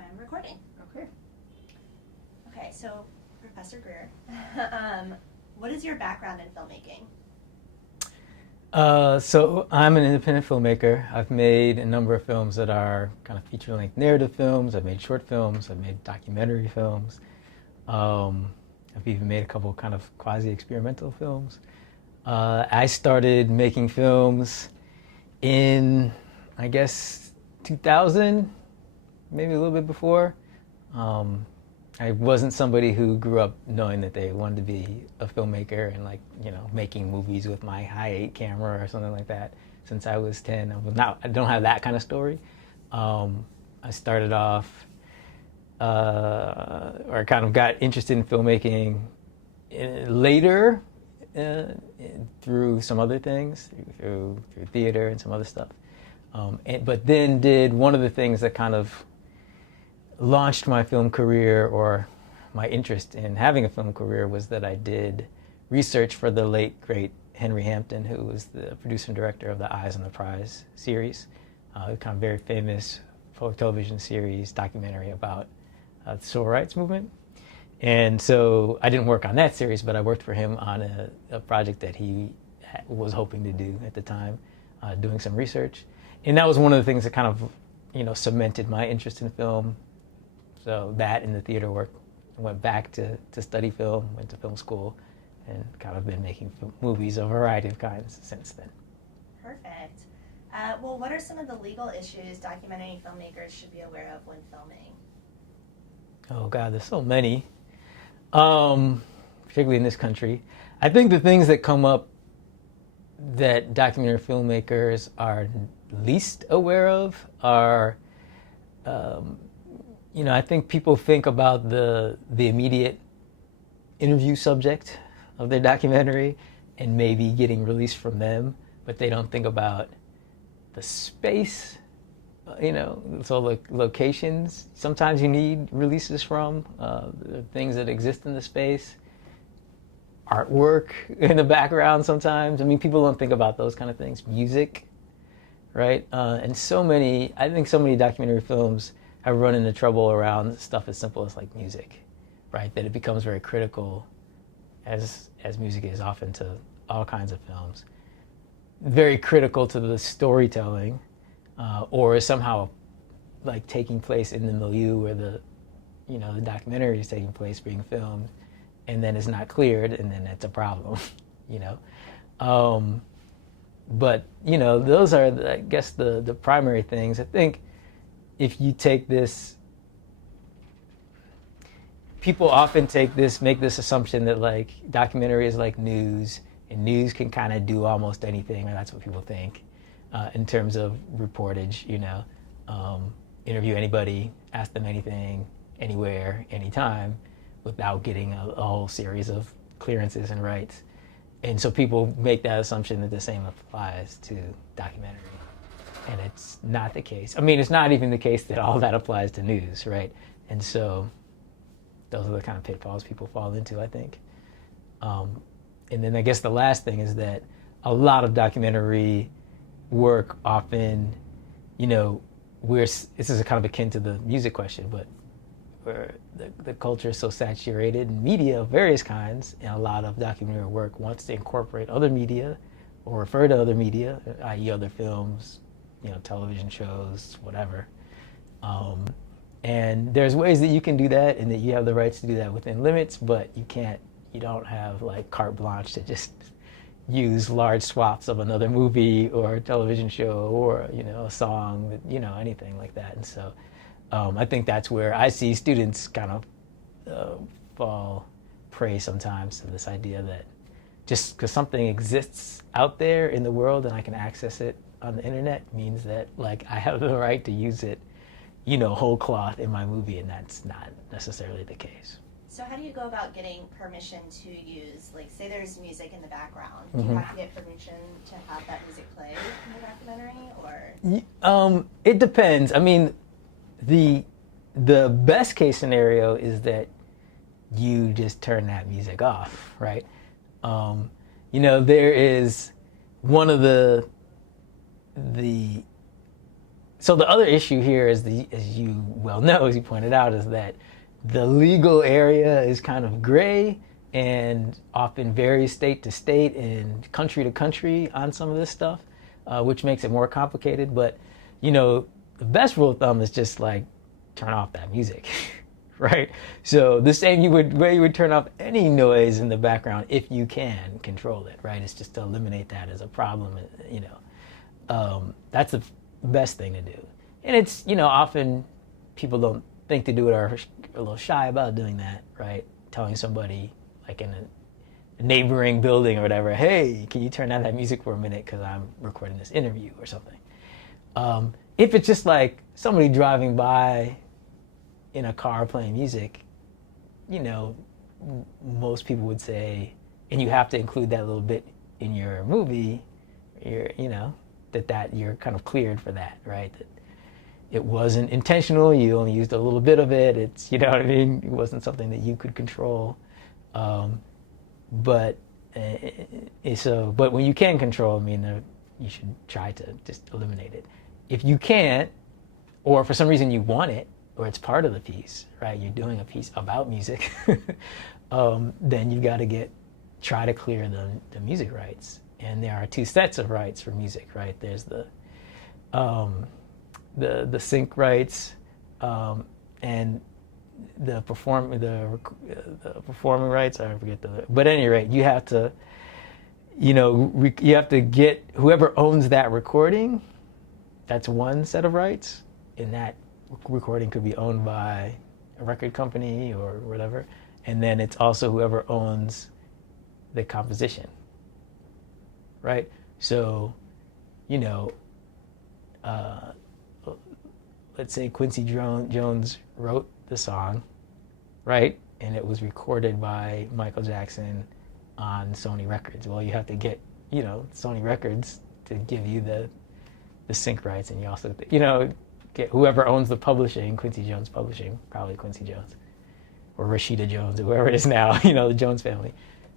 I'm recording. Okay. Okay, so Professor Greer, what is your background in filmmaking? So I'm an independent filmmaker. I've made a number of films that are kind of feature-length narrative films. I've made short films. I've made documentary films. I've even made a couple kind of quasi-experimental films. I started making films in, I guess, 2000, maybe a little bit before. I wasn't somebody who grew up knowing that they wanted to be a filmmaker and making movies with my Hi8 camera or something like that. Since I was 10, I don't have that kind of story. I started off, or kind of got interested in filmmaking later through some other things, through theater and some other stuff. But then did one of the things that kind of launched my film career, or my interest in having a film career, was that I did research for the late, great Henry Hampton, who was the producer and director of the Eyes on the Prize series, a kind of very famous public television series documentary about the civil rights movement. And so I didn't work on that series, but I worked for him on a project that he was hoping to do at the time, doing some research. And that was one of the things that kind of, cemented my interest in film. So that and the theater work, I went back to study film, went to film school, and kind of been making movies of a variety of kinds since then. Perfect. Well, what are some of the legal issues documentary filmmakers should be aware of when filming? Oh God, there's so many, particularly in this country. I think the things that come up that documentary filmmakers are least aware of are, I think people think about the immediate interview subject of their documentary and maybe getting released from them, but they don't think about the space, so the locations. Sometimes you need releases from, the things that exist in the space, artwork in the background sometimes. I mean, people don't think about those kind of things. Music, right? And I think so many documentary films have run into trouble around stuff as simple as like music, right? That it becomes very critical, as music is often to all kinds of films, very critical to the storytelling, or is somehow like taking place in the milieu where the documentary is taking place, being filmed, and then it's not cleared, and then it's a problem, But those are, I guess, the primary things. I think if you take this, people often make this assumption that like documentary is like news, and news can kind of do almost anything, or that's what people think, in terms of reportage. Interview anybody, ask them anything, anywhere, anytime, without getting a whole series of clearances and rights. And so people make that assumption that the same applies to documentary. And it's not the case. I mean, it's not even the case that all that applies to news, right? And so those are the kind of pitfalls people fall into, I think. And then I guess the last thing is that a lot of documentary work often, this is kind of akin to the music question, but where the culture is so saturated in media of various kinds, and a lot of documentary work wants to incorporate other media or refer to other media, i.e. other films, television shows, whatever. And there's ways that you can do that, and that you have the rights to do that within limits, but you don't have like carte blanche to just use large swaths of another movie or a television show or, a song, anything like that. And so I think that's where I see students kind of fall prey sometimes to this idea that just because something exists out there in the world and I can access it on the internet means that like I have the right to use it, whole cloth in my movie, and that's not necessarily the case. So how do you go about getting permission to use, like, say there's music in the background? Do you have to get permission to have that music play in the documentary, or? It depends. I mean, the best case scenario is that you just turn that music off, right? There is one of the So the other issue here is as you well know, as you pointed out, is that the legal area is kind of gray and often varies state to state and country to country on some of this stuff, which makes it more complicated. But, the best rule of thumb is just like turn off that music, right? So the same way you would turn off any noise in the background if you can control it, right? It's just to eliminate that as a problem, that's the best thing to do. And it's, often people don't think to do it or are a little shy about doing that, right? Telling somebody like in a neighboring building or whatever, hey, can you turn down that music for a minute because I'm recording this interview or something. If it's just like somebody driving by in a car playing music, most people would say, and you have to include that little bit in your movie, that you're kind of cleared for that, right? That it wasn't intentional, you only used a little bit of it, it's, It wasn't something that you could control. But when you can control, you should try to just eliminate it. If you can't, or for some reason you want it, or it's part of the piece, right? You're doing a piece about music, then you've got to try to clear the music rights. And there are two sets of rights for music, right? There's the sync rights, and the performing rights. I forget but at any rate, you have to, you have to get whoever owns that recording. That's one set of rights, and that recording could be owned by a record company or whatever. And then it's also whoever owns the composition, right? So, let's say Quincy Jones wrote the song, right? And it was recorded by Michael Jackson on Sony Records. Well, you have to get, Sony Records to give you the sync rights, and you also, get whoever owns the publishing, Quincy Jones Publishing, probably Quincy Jones, or Rashida Jones, or whoever it is now, the Jones family.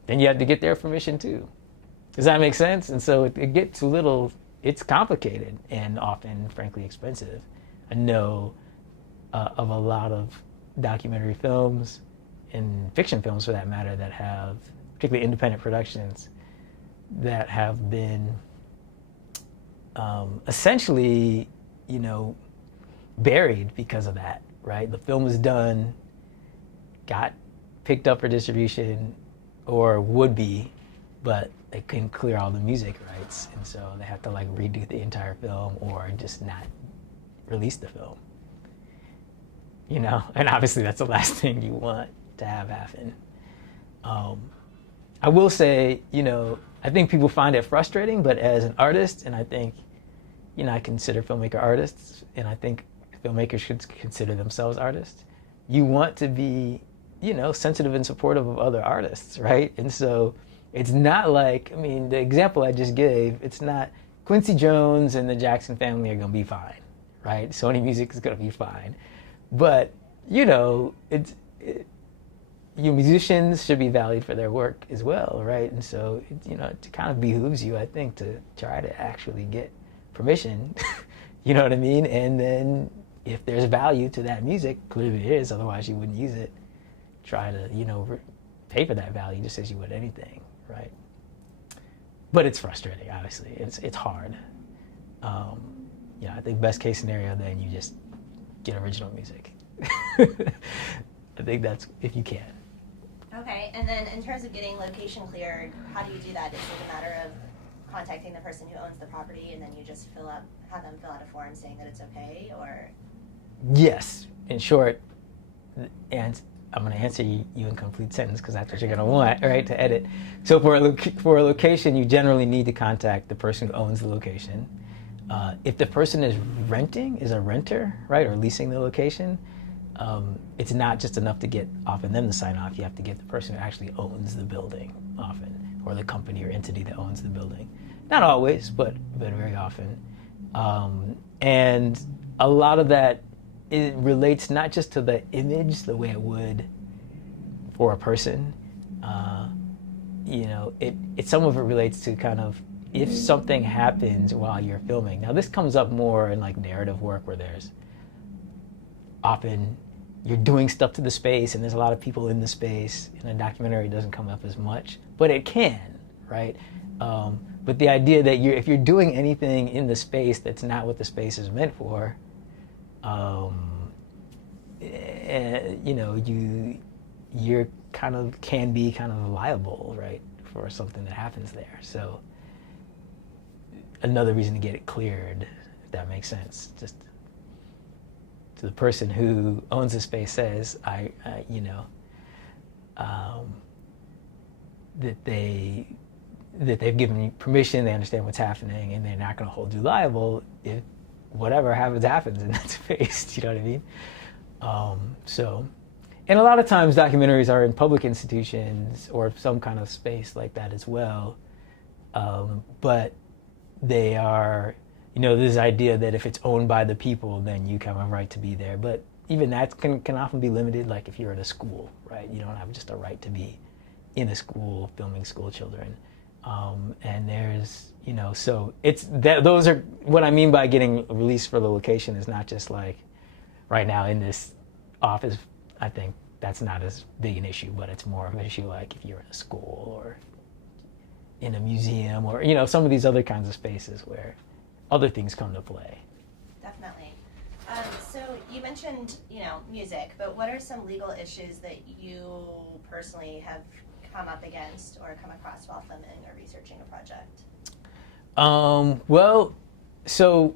Then you have to get their permission too. Does that make sense? And so it gets it's complicated and often, frankly, expensive. I know of a lot of documentary films and fiction films, for that matter, that have, particularly independent productions, that have been essentially, buried because of that, right? The film was done, got picked up for distribution, or would be, but they couldn't clear all the music rights, and so they have to redo the entire film or just not release the film. And obviously that's the last thing you want to have happen. I will say, I think people find it frustrating, but as an artist, and I think, I consider filmmaker artists, and I think filmmakers should consider themselves artists. You want to be, sensitive and supportive of other artists, right? And so it's not the example I just gave, it's not Quincy Jones and the Jackson family are going to be fine, right? Sony Music is going to be fine. But, you musicians should be valued for their work as well, right? And so, it kind of behooves you, I think, to try to actually get permission, you know what I mean? And then if there's value to that music, clearly there is, otherwise you wouldn't use it. Try to, pay for that value just as you would anything, right? But it's frustrating, obviously. It's hard. I think best case scenario, then you just get original music. I think that's if you can. Okay, and then in terms of getting location cleared, how do you do that? Is it a matter of contacting the person who owns the property and then you just have them fill out a form saying that it's okay, or? Yes, in short, and I'm going to answer you in complete sentence because that's what you're going to want, right, to edit. So for a location, you generally need to contact the person who owns the location. If the person is a renter, right, or leasing the location, it's not just enough to get often them to sign off. You have to get the person who actually owns the building often, or the company or entity that owns the building. Not always, but very often. And a lot of that, it relates not just to the image the way it would for a person. Some of it relates to kind of if something happens while you're filming, now this comes up more in like narrative work where there's often you're doing stuff to the space and there's a lot of people in the space. In a documentary, it doesn't come up as much, but it can, right? But the idea that if you're doing anything in the space that's not what the space is meant for, you know, you're can be kind of liable, right, for something that happens there. So another reason to get it cleared, if that makes sense, just to the person who owns the space says, you know, that they've given you permission, they understand what's happening, and they're not going to hold you liable if whatever happens in that space. You know what I mean? So, and a lot of times documentaries are in public institutions or some kind of space like that as well. But they are, you know, this idea that if it's owned by the people, then you have a right to be there. But even that can often be limited. Like if you're at a school, right? You don't have just a right to be in a school filming school children. And there's, you know, so it's that those are what I mean by getting released for the location is not just like right now in this office. I think that's not as big an issue, but it's more of an issue like if you're in a school or in a museum or, you know, some of these other kinds of spaces where other things come to play. Definitely. So you mentioned, you know, music, but what are some legal issues that you personally have come up against or come across while filming or researching a project? Well, so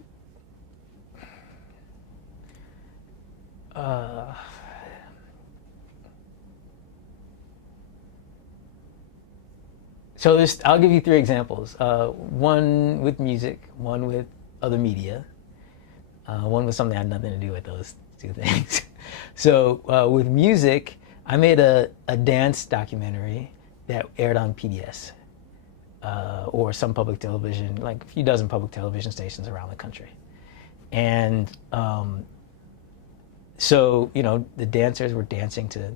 I'll give you 3 examples. One with music, one with other media, one with something that had nothing to do with those 2 things. So with music, I made a dance documentary that aired on PBS or some public television, like a few dozen public television stations around the country. And so, you know, the dancers were dancing to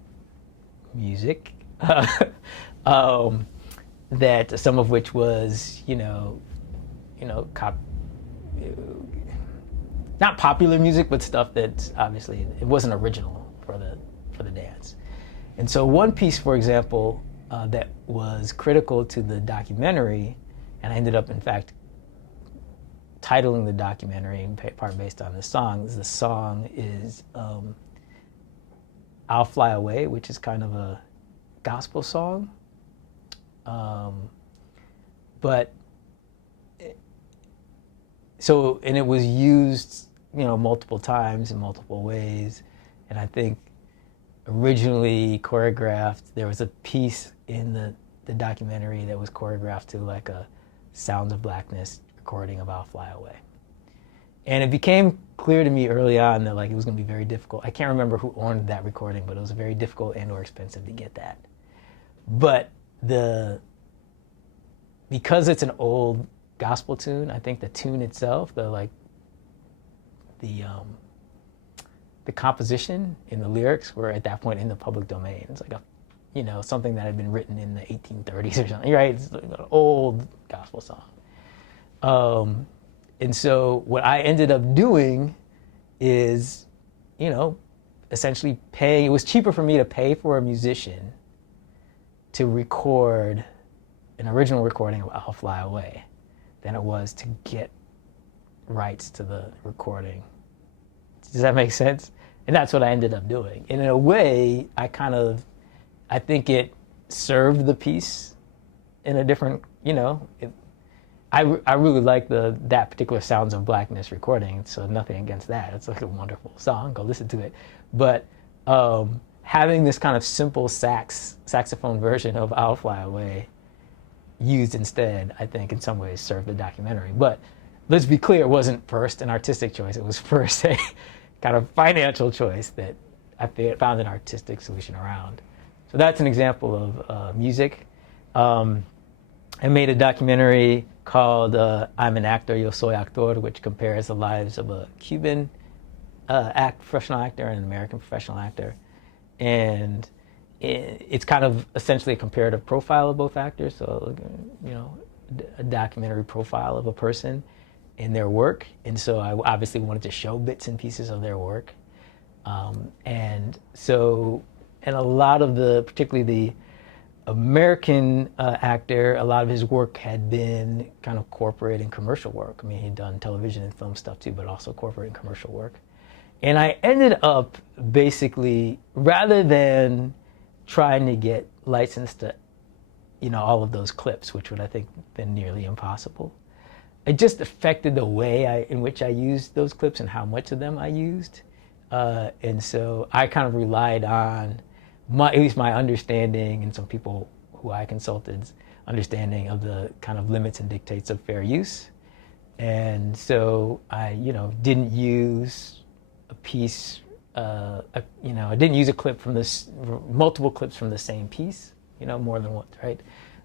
music. That some of which was, not popular music, but stuff that obviously it wasn't original for the dance. And so one piece, for example, that was critical to the documentary, and I ended up, in fact, titling the documentary in part based on the song. The song is "I'll Fly Away," which is kind of a gospel song. And it was used, multiple times in multiple ways. And I think originally choreographed, there was a piece in the documentary that was choreographed to like a Sounds of Blackness recording of "I'll Fly Away." And it became clear to me early on that it was going to be very difficult. I can't remember who owned that recording, but it was very difficult and or expensive to get that. But because it's an old gospel tune, I think the tune itself, the composition and the lyrics were at that point in the public domain. It's like something that had been written in the 1830s or something, right? It's like an old gospel song. And so what I ended up doing is, essentially paying. It was cheaper for me to pay for a musician to record an original recording of "I'll Fly Away" than it was to get rights to the recording. Does that make sense? And that's what I ended up doing. And in a way, I think it served the piece in a different, I really like that particular Sounds of Blackness recording, so nothing against that. It's like a wonderful song. Go listen to it. But having this kind of simple saxophone version of "I'll Fly Away" used instead, I think in some ways served the documentary. But let's be clear, it wasn't first an artistic choice. It was first a kind of financial choice that I found an artistic solution around. So that's an example of music. I made a documentary called "I'm an Actor, Yo Soy Actor," which compares the lives of a Cuban professional actor and an American professional actor. And it's kind of essentially a comparative profile of both actors. So, a documentary profile of a person and their work, and so I obviously wanted to show bits and pieces of their work. And a lot of particularly the American actor, a lot of his work had been kind of corporate and commercial work. I mean, he'd done television and film stuff too, but also corporate and commercial work. And I ended up basically, rather than trying to get licensed to, all of those clips, which would I think been nearly impossible, it just affected the way in which I used those clips and how much of them I used. And so I kind of relied on at least my understanding and some people who I consulted's understanding of the kind of limits and dictates of fair use. And so I, didn't use a piece, I didn't use a clip from multiple clips from the same piece, more than one, right?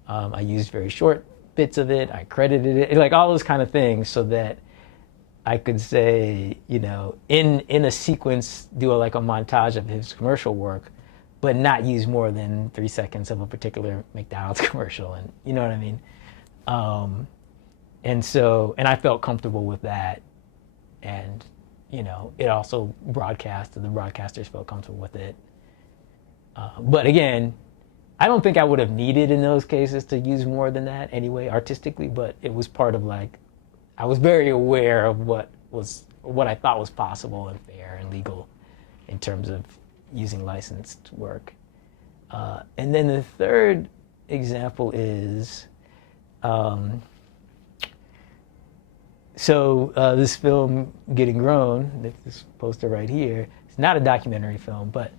I used very short bits of it. I credited it, like all those kind of things, so that I could say, in a sequence, do a montage of his commercial work, but not use more than 3 seconds of a particular McDonald's commercial, and you know what I mean? And I felt comfortable with that, and it also broadcast, and the broadcasters felt comfortable with it. But again, I don't think I would have needed in those cases to use more than that anyway, artistically, but it was part of I was very aware of what I thought was possible and fair and legal in terms of using licensed work. And then the third example is, this film, Getting Grown, this poster right here, it's not a documentary film, but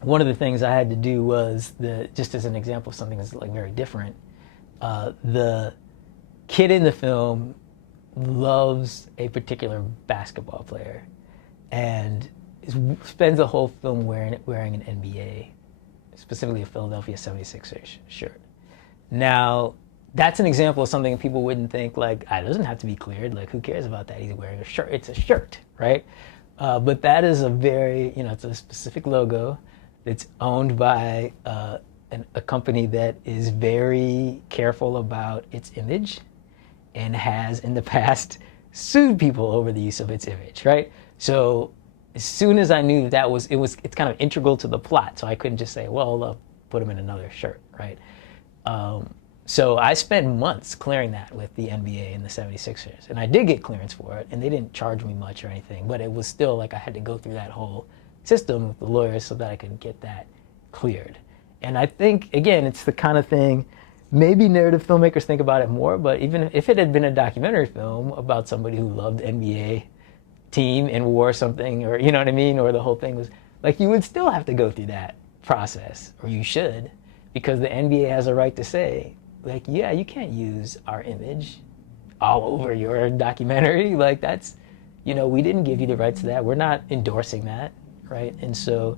one of the things I had to do was, just as an example of something that's very different, the kid in the film loves a particular basketball player and spends the whole film wearing an NBA, specifically a Philadelphia 76ers shirt. Now, that's an example of something people wouldn't think, it doesn't have to be cleared, who cares about that? He's wearing a shirt. It's a shirt, right? But that is a very, it's a specific logo that's owned by a company that is very careful about its image and has in the past sued people over the use of its image, right? So as soon as I knew it's kind of integral to the plot, so I couldn't just say, well, put him in another shirt, right? So I spent months clearing that with the NBA and the 76ers, and I did get clearance for it, and they didn't charge me much or anything, but it was still I had to go through that whole system with the lawyers so that I could get that cleared. And I think, again, it's the kind of thing, maybe narrative filmmakers think about it more, but even if it had been a documentary film about somebody who loved NBA team and wore something, or you know what I mean, or the whole thing was, you would still have to go through that process, or you should, because the NBA has a right to say, yeah, you can't use our image all over your documentary. That's, we didn't give you the rights to that. We're not endorsing that, right? And so,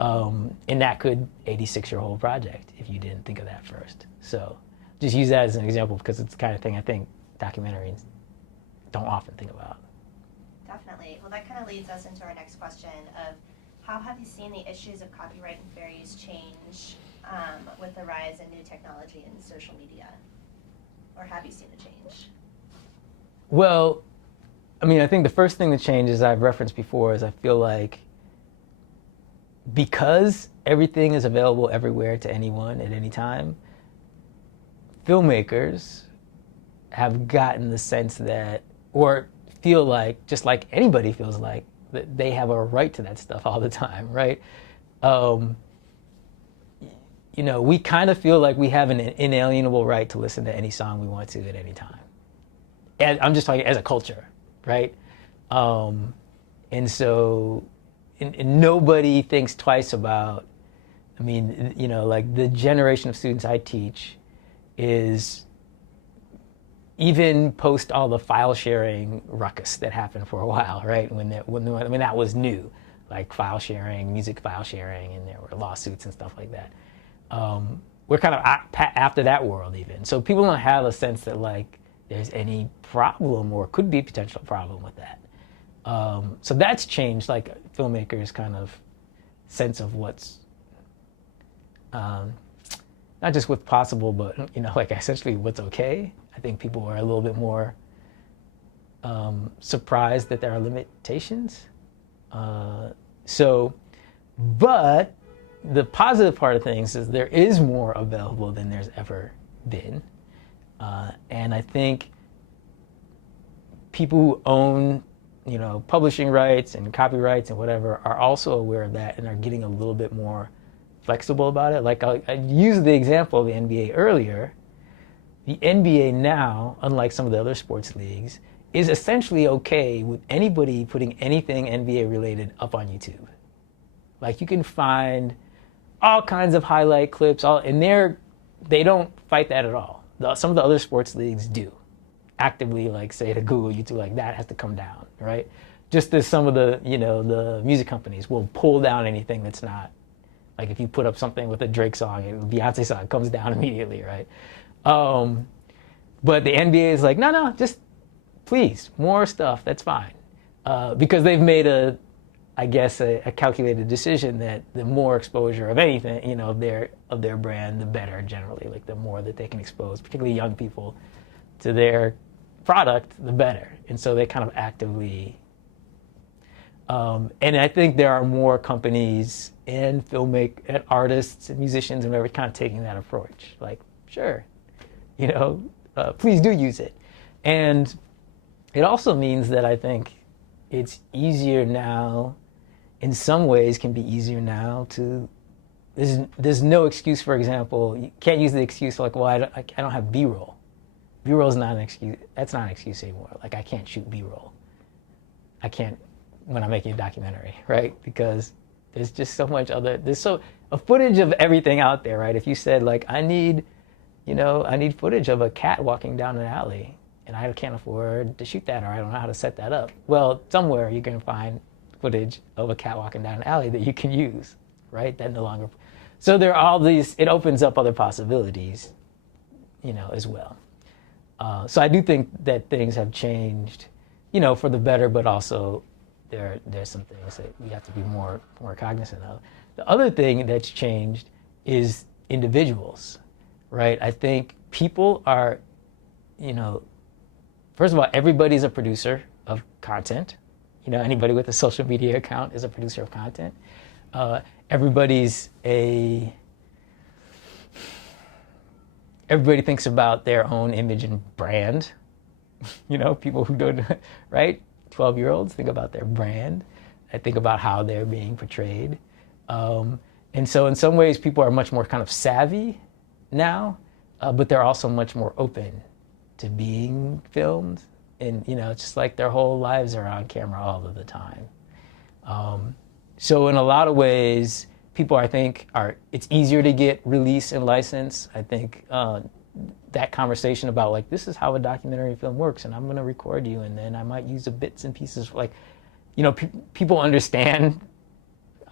and that could 86 your whole project if you didn't think of that first. So just use that as an example because it's the kind of thing I think documentaries don't often think about. Definitely. Well, that kind of leads us into our next question of how have you seen the issues of copyright and fair use change with the rise in new technology and social media? Or have you seen a change? Well, I think the first thing that changed, as I've referenced before, is I feel like because everything is available everywhere to anyone at any time, filmmakers have gotten the sense that, or feel like, just like anybody feels like, that they have a right to that stuff all the time, right? We kind of feel like we have an inalienable right to listen to any song we want to at any time. And I'm just talking as a culture, right? And so and nobody thinks twice about, the generation of students I teach is, even post all the file sharing ruckus that happened for a while, right? When that was new, file sharing, music file sharing, and there were lawsuits and stuff like that. We're kind of after that world even. So people don't have a sense that there's any problem or could be a potential problem with that. So that's changed filmmakers' kind of sense of what's not just what's possible, but like essentially what's okay. I think people are a little bit more surprised that there are limitations. But the positive part of things is there is more available than there's ever been. And I think people who own, publishing rights and copyrights and whatever are also aware of that and are getting a little bit more flexible about it. Like I used the example of the NBA earlier. The NBA now, unlike some of the other sports leagues, is essentially okay with anybody putting anything NBA related up on YouTube. Like you can find all kinds of highlight clips, and they don't fight that at all. Some of the other sports leagues do actively, like say to Google, YouTube, like that has to come down, right? Just as some of the, the music companies will pull down anything that's not, like if you put up something with a Drake song and a Beyonce song, it comes down immediately, right? But the NBA is like, no, just please, more stuff, that's fine. Because they've made a calculated decision that the more exposure of anything, of their brand, the better generally. Like the more that they can expose, particularly young people, to their product, the better. And so they kind of actively, and I think there are more companies and and artists and musicians and whatever kind of taking that approach. Like, sure, please do use it. And it also means that I think it's easier now, in some ways can be easier now there's no excuse, for example, you can't use the excuse like, well, I don't have B-roll. B-roll is not an excuse. That's not an excuse anymore. Like I can't shoot B-roll. I can't when I'm making a documentary, right? Because there's just so much a footage of everything out there, right? If you said like, I need footage of a cat walking down an alley and I can't afford to shoot that, or I don't know how to set that up. Well, somewhere you can find footage of a cat walking down an alley that you can use, right? That no longer. So there are all these, it opens up other possibilities, as well. So I do think that things have changed, for the better, but also there's some things that we have to be more cognizant of. The other thing that's changed is individuals, right? I think people are, first of all, everybody's a producer of content. Anybody with a social media account is a producer of content. Everybody thinks about their own image and brand. People who don't, right? 12-year-olds think about their brand. I think about how they're being portrayed. And so in some ways, people are much more kind of savvy now, but they're also much more open to being filmed. And, it's just like their whole lives are on camera all of the time. So in a lot of ways, people, I think, it's easier to get release and license. I think that conversation about like, this is how a documentary film works, and I'm going to record you, and then I might use the bits and pieces. Like, people understand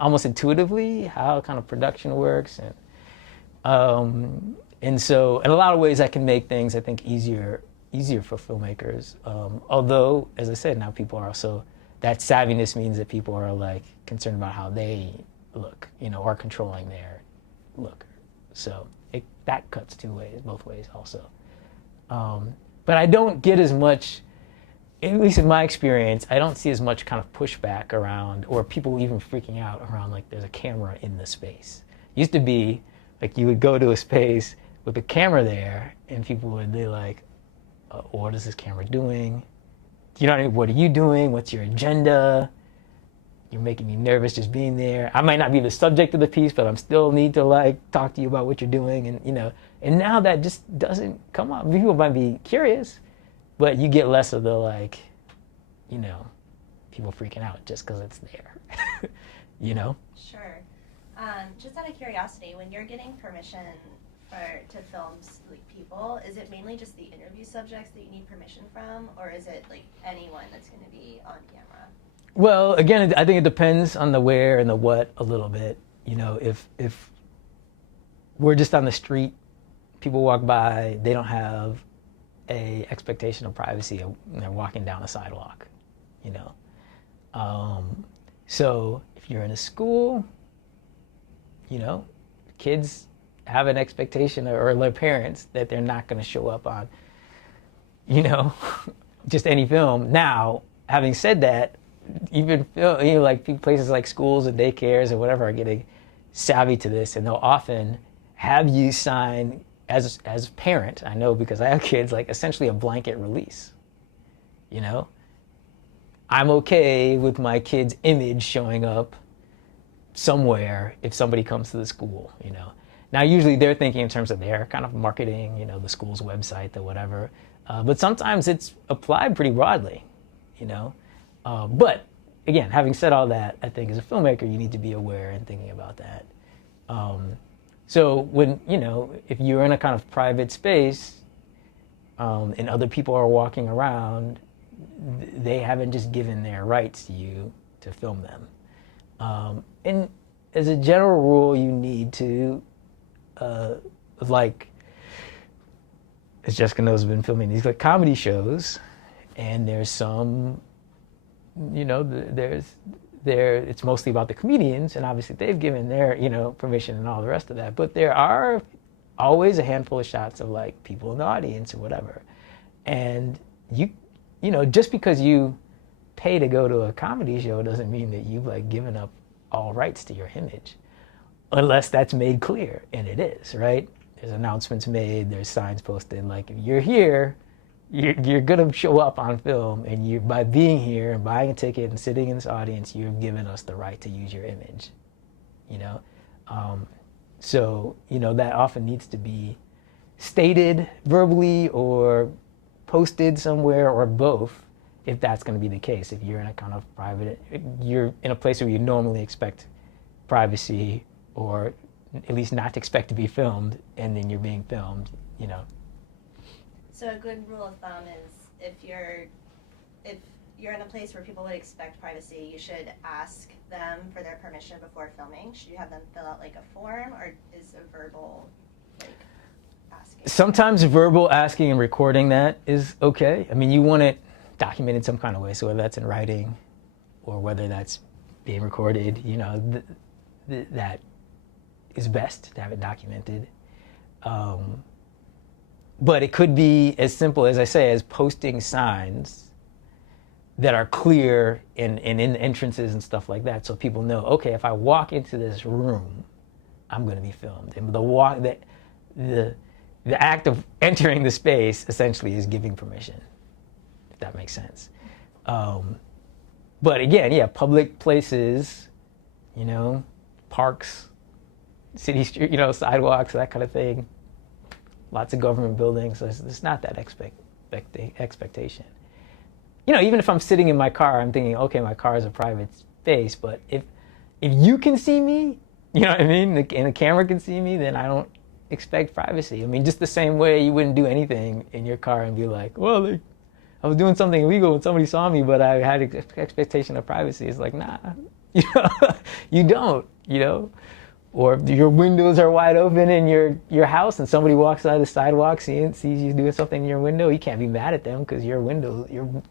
almost intuitively how kind of production works. And so in a lot of ways, that can make things, I think, easier for filmmakers. Although, as I said, now people are also, that savviness means that people are like concerned about how they look, or controlling their look. So that cuts both ways also. But I don't get as much, at least in my experience, I don't see as much kind of pushback around, or people even freaking out around like there's a camera in the space. It used to be like you would go to a space with a camera there and people would be like, what is this camera doing? What are you doing? What's your agenda? You're making me nervous just being there. I might not be the subject of the piece, but I'm still need to like talk to you about what you're doing. And now that just doesn't come up. People might be curious, but you get less of the like, people freaking out just because it's there, Sure. Just out of curiosity, when you're getting permission to film like people, is it mainly just the interview subjects that you need permission from, or is it like anyone that's going to be on camera? Well, again, I think it depends on the where and the what a little bit. If we're just on the street, people walk by, they don't have a expectation of privacy when they're walking down a sidewalk, So if you're in a school, kids have an expectation, or their parents, that they're not going to show up on, you know, just any film. Now, having said that, even, you know, like places like schools and daycares or whatever are getting savvy to this, and they'll often have you sign as a parent, I know because I have kids, like essentially a blanket release. You know, I'm okay with my kid's image showing up somewhere if somebody comes to the school, you know. Now, usually they're thinking in terms of their kind of marketing, you know, the school's website or whatever. But sometimes it's applied pretty broadly, you know. But again, having said all that, I think as a filmmaker, you need to be aware and thinking about that. So when, you know, if you're in a kind of private space and other people are walking around, they haven't just given their rights to you to film them. And as a general rule, you need to, like, as Jessica knows, has been filming these like comedy shows, and there's some, you know, it's mostly about the comedians, and obviously they've given their, you know, permission and all the rest of that. But there are always a handful of shots of like people in the audience or whatever, and you know, just because you pay to go to a comedy show doesn't mean that you've like given up all rights to your image, unless that's made clear, and it is, right? There's announcements made, there's signs posted, like if you're here, you're gonna show up on film, and you, by being here and buying a ticket and sitting in this audience, you've given us the right to use your image, you know? So, you know, that often needs to be stated verbally or posted somewhere, or both, if that's going to be the case. If you're in a kind of private, you're in a place where you normally expect privacy, or at least not to expect to be filmed, and then you're being filmed, you know. So a good rule of thumb is if you're in a place where people would expect privacy, you should ask them for their permission before filming. Should you have them fill out like a form, or is a verbal like asking? Sometimes verbal asking and recording that is okay. I mean, you want it documented some kind of way, so whether that's in writing or whether that's being recorded, you know, that is best to have it documented. But it could be as simple, as I say, as posting signs that are clear in entrances and stuff like that, so people know, okay, if I walk into this room, I'm going to be filmed. And the act of entering the space essentially is giving permission, if that makes sense. But again, yeah, public places, you know, parks, city street, you know, sidewalks, that kind of thing. Lots of government buildings. So it's not that expectation. You know, even if I'm sitting in my car, I'm thinking, okay, my car is a private space, but if you can see me, you know what I mean, and the camera can see me, then I don't expect privacy. I mean, just the same way you wouldn't do anything in your car and be like, well, I was doing something illegal and somebody saw me, but I had an expectation of privacy. It's like, nah, you know, you don't, you know. Or your windows are wide open in your house and somebody walks out of the sidewalk, sees you doing something in your window, you can't be mad at them because your window, you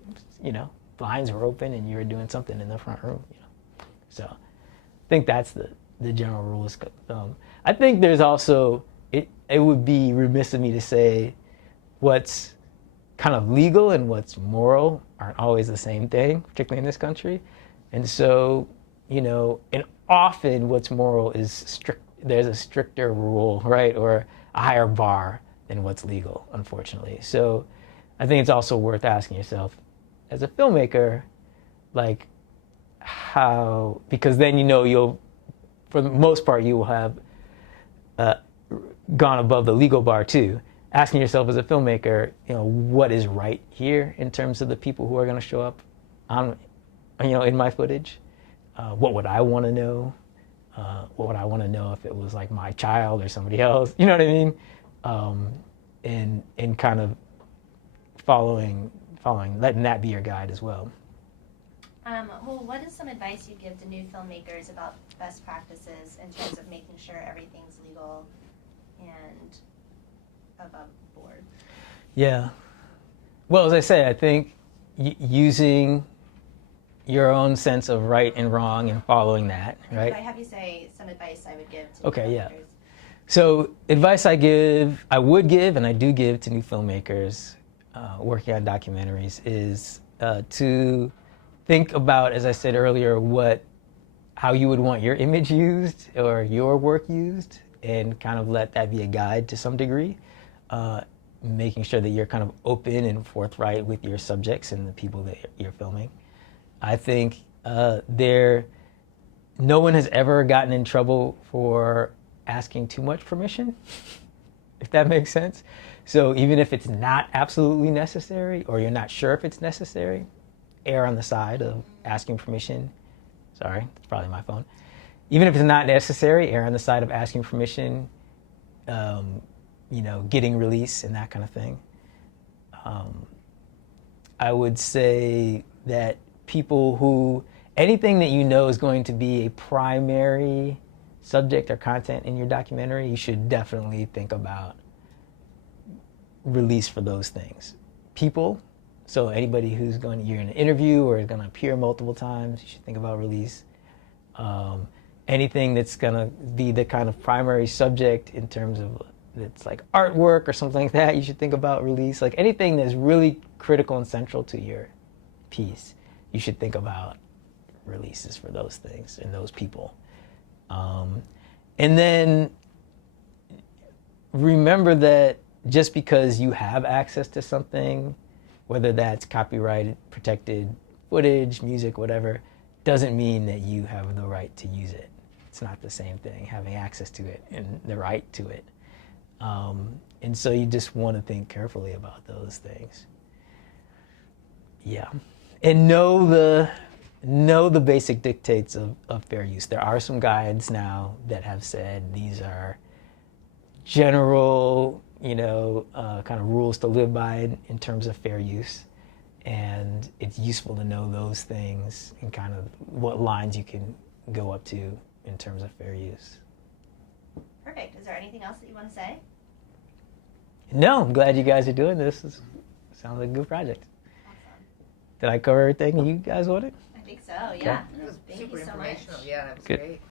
know, blinds were open and you were doing something in the front room, you know. So I think that's the general rule of thumb. I think there's also, it would be remiss of me to say what's kind of legal and what's moral aren't always the same thing, particularly in this country. And so, you know, and often what's moral is strict. There's a stricter rule, right, or a higher bar than what's legal, unfortunately. So I think it's also worth asking yourself, as a filmmaker, like how, because then you know you'll, for the most part, you will have gone above the legal bar too. Asking yourself as a filmmaker, you know, what is right here in terms of the people who are going to show up on, you know, in my footage. What would I want to know? What would I want to know if it was like my child or somebody else? You know what I mean? And kind of following, letting that be your guide as well. Well, what is some advice you give to new filmmakers about best practices in terms of making sure everything's legal and above board? Yeah. Well, as I say, I think using your own sense of right and wrong and following that, right? Could I have you say some advice I would give to okay, filmmakers? Yeah. So advice I would give, and I do give to new filmmakers working on documentaries is to think about, as I said earlier, how you would want your image used or your work used, and kind of let that be a guide to some degree. Making sure that you're kind of open and forthright with your subjects and the people that you're filming. I think no one has ever gotten in trouble for asking too much permission, if that makes sense. So even if it's not absolutely necessary, or you're not sure if it's necessary, err on the side of asking permission. Sorry, it's probably my phone. Even if it's not necessary, err on the side of asking permission, getting release and that kind of thing. I would say that anything that you know is going to be a primary subject or content in your documentary, you should definitely think about release for those things. People, so anybody you're in an interview or is going to appear multiple times, you should think about release. Anything that's going to be the kind of primary subject in terms of it's like artwork or something like that, you should think about release. Like anything that's really critical and central to your piece, you should think about releases for those things and those people. And then remember that just because you have access to something, whether that's copyrighted, protected footage, music, whatever, doesn't mean that you have the right to use it. It's not the same thing, having access to it and the right to it. And so you just want to think carefully about those things. Yeah. And know the basic dictates of fair use. There are some guides now that have said these are general, kind of rules to live by in terms of fair use. And it's useful to know those things and kind of what lines you can go up to in terms of fair use. Perfect. Is there anything else that you want to say? No, I'm glad you guys are doing this. It sounds like a good project. Awesome. Did I cover everything you guys wanted? I think so, yeah. It was Thank super you so much. informational. Yeah, that was Good. great.